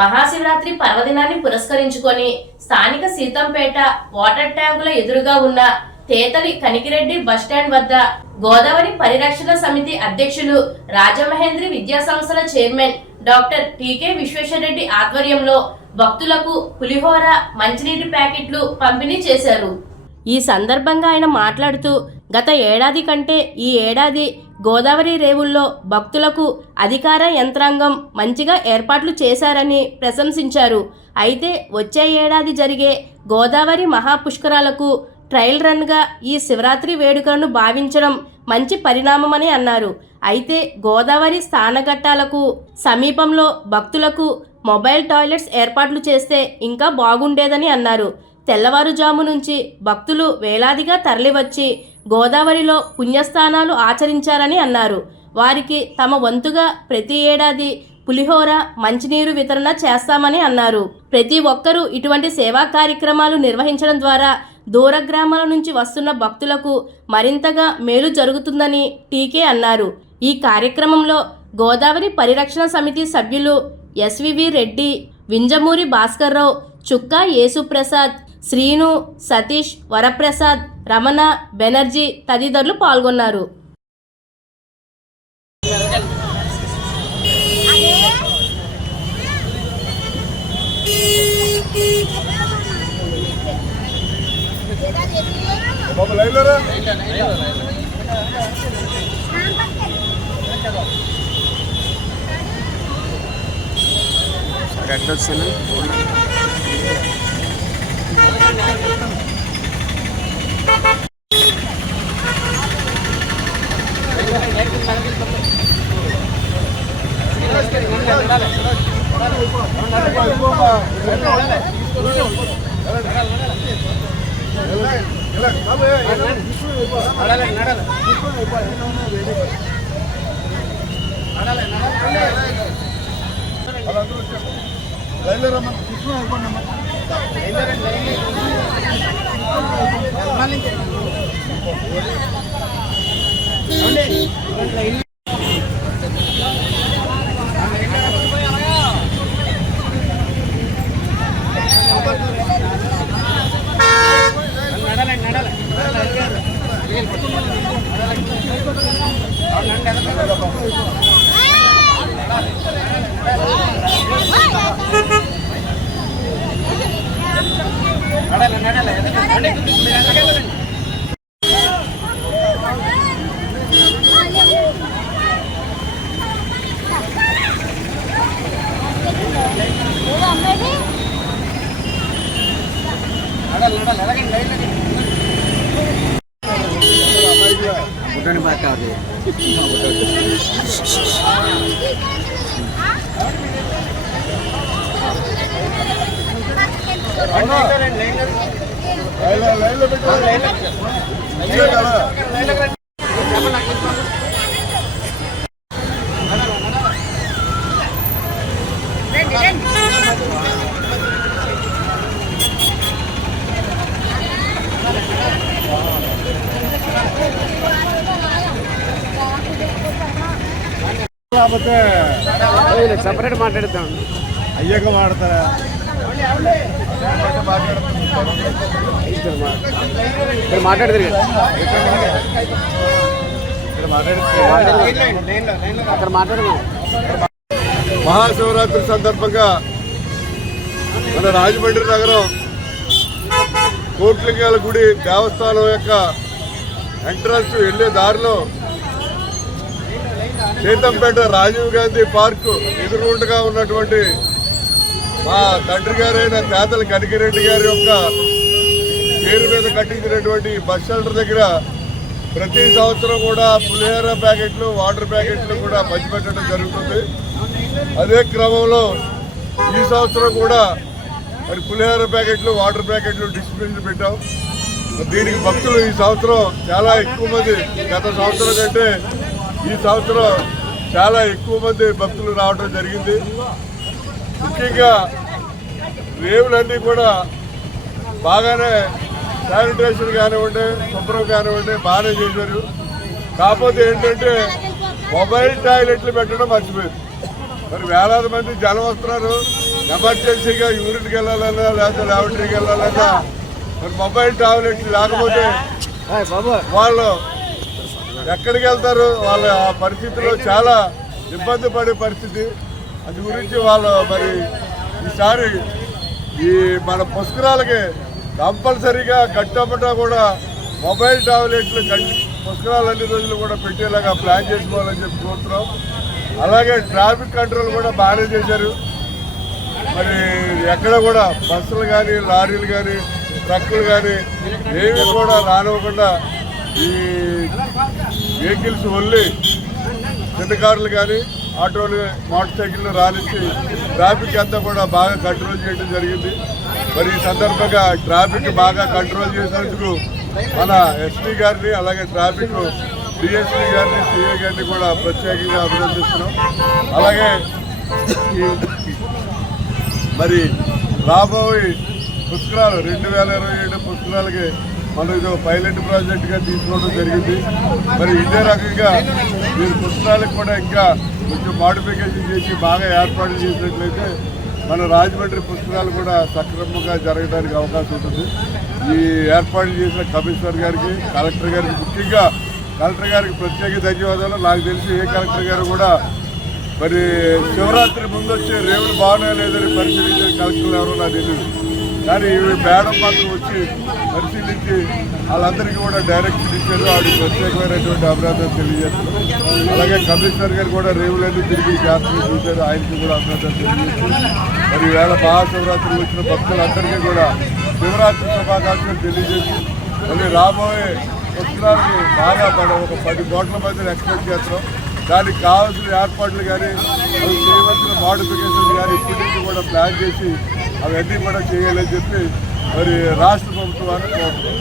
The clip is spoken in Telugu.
మహాశివరాత్రి పర్వదినాన్ని పురస్కరించుకొని స్థానిక సీతంపేట వాటర్ ట్యాంకుల ఎదురుగా ఉన్న తేతలి కనికిరెడ్డి బస్టాండ్ వద్ద గోదావరి పరిరక్షణ సమితి అధ్యక్షులు రాజమహేంద్రి విద్యా సంస్థల చైర్మన్ డాక్టర్ టీకే విశ్వేశ్వరరెడ్డి ఆధ్వర్యంలో భక్తులకు పులిహోర మంచినీటి ప్యాకెట్లు పంపిణీ చేశారు। ఈ సందర్భంగా ఆయన మాట్లాడుతూ గత ఏడాది కంటే ఈ ఏడాది గోదావరి రేవుల్లో భక్తులకు అధికార యంత్రాంగం మంచిగా ఏర్పాట్లు చేశారని ప్రశంసించారు। అయితే వచ్చే ఏడాది జరిగే గోదావరి మహాపుష్కరాలకు ట్రయల్ రన్గా ఈ శివరాత్రి వేడుకలను భావించడం మంచి పరిణామమని అన్నారు। అయితే గోదావరి స్నానఘట్టాలకు సమీపంలో భక్తులకు మొబైల్ టాయిలెట్స్ ఏర్పాట్లు చేస్తే ఇంకా బాగుండేదని అన్నారు। తెల్లవారుజాము నుంచి భక్తులు వేలాదిగా తరలివచ్చి గోదావరిలో పుణ్యస్నానాలు ఆచరించారని అన్నారు। వారికి తమ వంతుగా ప్రతి ఏడాది పులిహోర మంచినీరు వితరణ చేస్తామని అన్నారు। ప్రతి ఒక్కరూ ఇటువంటి సేవా కార్యక్రమాలు నిర్వహించడం ద్వారా దూర గ్రామాల నుంచి వస్తున్న భక్తులకు మరింతగా మేలు జరుగుతుందని టీకే అన్నారు। ఈ కార్యక్రమంలో గోదావరి పరిరక్షణ సమితి సభ్యులు ఎస్వివి రెడ్డి, వింజమూరి భాస్కర్రావు, చుక్కా యేసుప్రసాద్, శ్రీను, సతీష్, వరప్రసాద్, రమణ, బెనర్జీ తదితరులు పాల్గొన్నారు। సపరేట్ మాట్లాడుతాం అయ్యాక మాడతారా మాట్లాడతారు అక్కడ మాట్లాడము। మహాశివరాత్రి సందర్భంగా మన రాజమండ్రి నగరం కోట్లింగాల గుడి దేవస్థానం యొక్క ఎంట్రన్స్ వెళ్ళే దారిలో సీతంపేట రాజీవ్ గాంధీ పార్కు ఎదురుగుండగా ఉన్నటువంటి మా తండ్రి గారైన తేతలి కనికిరెడ్డి గారి యొక్క పేరు మీద కట్టించినటువంటి బస్ షెల్టర్ దగ్గర ప్రతి సంవత్సరం కూడా పులిహోర ప్యాకెట్లు, వాటర్ ప్యాకెట్లు కూడా పంచిపెట్టడం జరుగుతుంది। అదే క్రమంలో ఈ సంవత్సరం కూడా మరి పులిహోర ప్యాకెట్లు, వాటర్ ప్యాకెట్లు డిస్ట్రిబ్యూషన్ పెట్టాం। దీనికి భక్తులు ఈ సంవత్సరం చాలా ఎక్కువ మంది, గత సంవత్సరం కంటే ఈ సంవత్సరం చాలా ఎక్కువ మంది భక్తులు రావడం జరిగింది। ముఖ్యంగా రేవులన్నీ కూడా బాగానే శానిటేషన్ కానివ్వండి, శుభ్రం కానివ్వండి బాగానే చేశారు। కాకపోతే ఏంటంటే మొబైల్ టాయిలెట్లు పెట్టడం మర్చిపోయారు। మరి వేలాది మంది జనం వస్తున్నారు, ఎమర్జెన్సీగా యూరిన్కి వెళ్ళాలన్నా లేకపోతే ల్యాబొరేటరీకి వెళ్ళాలన్నా మరి మొబైల్ టాబ్లెట్లు లేకపోతే బాబు వాళ్ళు ఎక్కడికి వెళ్తారు? వాళ్ళ ఆ పరిస్థితిలో చాలా ఇబ్బంది పడే పరిస్థితి. అది గురించి వాళ్ళు మరి ఈసారి ఈ మన పుష్కరాలకి కంపల్సరీగా గట్టపట కూడా మొబైల్ టాబ్లెట్లు పుష్కరాలు అన్ని రోజులు కూడా పెట్టేలాగా ప్లాన్ చేసుకోవాలని చెప్పి కోరుతున్నాం. అలాగే ట్రాఫిక్ కంట్రోల్ కూడా బాగానే చేశారు. మరి ఎక్కడ కూడా బస్సులు కానీ లారీలు కానీ ట్రక్కులు కానీ ఏవి కూడా రానివ్వకుండా ఈ వెహికల్స్ ఓన్లీ చిన్న కార్లు కానీ ఆటోలు మోటార్ సైకిళ్ళు రానిచ్చి ట్రాఫిక్ అంతా కూడా బాగా కంట్రోల్ చేయడం జరిగింది. మరి ఈ సందర్భంగా ట్రాఫిక్ బాగా కంట్రోల్ చేసినందుకు మన ఎస్పీ గారిని అలాగే ట్రాఫిక్ డిఎస్పీ గారిని సిఐ గారిని కూడా ప్రత్యేకంగా అభినందిస్తున్నాం. అలాగే మరి రాబోయే పుష్కరాలు 2027 పుష్కరాలకి మనం ఇది పైలట్ ప్రాజెక్టుగా తీసుకోవడం జరిగింది. మరి ఇదే రకంగా మీరు పుష్కరాలకు కూడా ఇంకా కొంచెం మాడిఫికేషన్ చేసి బాగా ఏర్పాటు చేసినట్లయితే మన రాజమండ్రి పుష్కరాలు కూడా సక్రమంగా జరగడానికి అవకాశం ఉంటుంది. ఈ ఏర్పాటు చేసిన కమిషనర్ గారికి, కలెక్టర్ గారికి, ముఖ్యంగా కలెక్టర్ గారికి ప్రత్యేక ధన్యవాదాలు. నాకు తెలిసి ఏ కలెక్టర్ గారు కూడా మరి శివరాత్రి ముందు వచ్చే రేవులు బాగానే లేదని పరిశీలించిన కలెక్టర్లు ఎవరో నాకు తెలియదు. కానీ మేడం మాత్రం వచ్చి పరిశీలించి వాళ్ళందరికీ కూడా డైరెక్షన్ ఇచ్చారు. ఆవిడకి ప్రత్యేకమైనటువంటి అభినందనలు తెలియజేస్తారు. అలాగే కమిషనర్ గారు కూడా రేవులన్నీ తిరిగి జాతరలు చూశారు. ఆయనకి కూడా అభినందనలు తెలియజేస్తారు. మరి ఈవేళ మహాశివరాత్రి వచ్చిన భక్తులందరికీ కూడా శివరాత్రి శుభాకాంక్షలు తెలియజేసి మళ్ళీ రాబోయే పుష్కరాలకి బాగా ఒక 10 కోట్ల మందిని ఎక్స్పెక్ట్ చేస్తున్నాం. దానికి కావాల్సిన ఏర్పాట్లు కానీ అవి చేయవలసిన మోడిఫికేషన్స్ కానీ ఇప్పటి నుంచి కూడా ప్లాన్ చేసి అవన్నీ కూడా చేయాలని చెప్పి మరి రాష్ట్ర ప్రభుత్వాన్ని కోరుతున్నాం.